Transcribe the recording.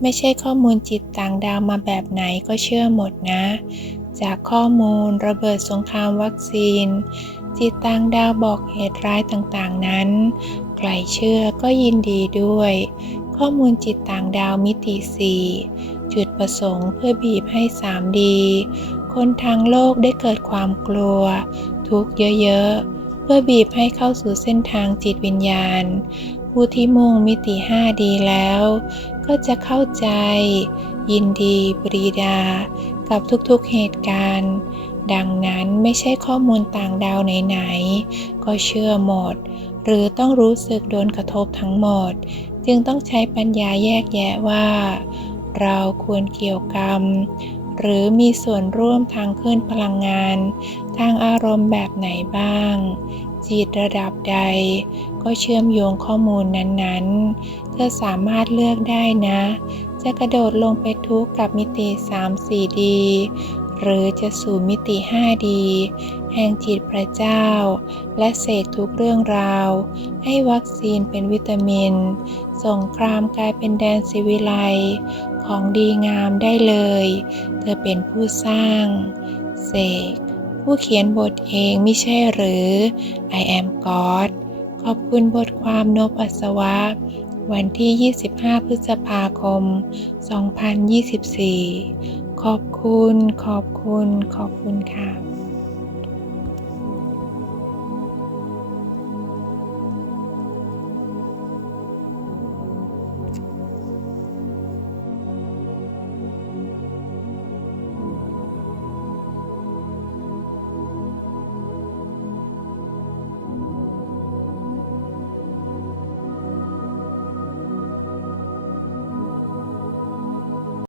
ไม่ใช่ข้อมูลจิตต่างดาวมาแบบไหนก็เชื่อหมดนะ จากข้อมูลระเบิดสงครามวัคซีน จิตต่างดาวบอกเหตุร้ายต่างๆนั้น ใครเชื่อก็ยินดีด้วย ข้อมูลจิตต่างดาวมิติ 4 จุดประสงค์เพื่อบีบให้ 3D คนทางโลกได้เกิดความกลัว ทุกข์เยอะๆ เพื่อบีบให้เข้าสู่เส้นทางจิตวิญญาณ ผู้ที่มุ่งมิติ 5D แล้ว ก็จะเข้าใจ ยินดีปรีดา กับทุกๆเหตุการณ์ ดังนั้นไม่ใช่ข้อมูลต่างดาวไหนๆ ก็เชื่อหมด หรือต้องรู้สึกโดนกระทบทั้งหมด จึงต้องใช้ปัญญาแยกแยะว่า เราควรเกี่ยวกรรม หรือมีส่วนร่วมทางคลื่นพลังงาน ทางอารมณ์แบบไหนบ้าง จิตระดับใด ก็เชื่อมโยงข้อมูลนั้นๆ เธอสามารถเลือกได้นะ จะกระโดดลงไปทุกกับมิติ 3-4D หรือจะสู่มิติ 5D แห่งจิตพระเจ้า และเสกทุกเรื่องราว ให้วัคซีนเป็นวิตามิน สงครามกลายเป็นแดนสิวิไลของดีงามได้เลย เธอเป็นผู้สร้าง เสก ผู้เขียนบทเองไม่ใช่หรือ I am God ขอบคุณบทความนบอัศวะ วันที่ 25 พฤษภาคม 2024 ขอบคุณ ขอบคุณ ขอบคุณค่ะ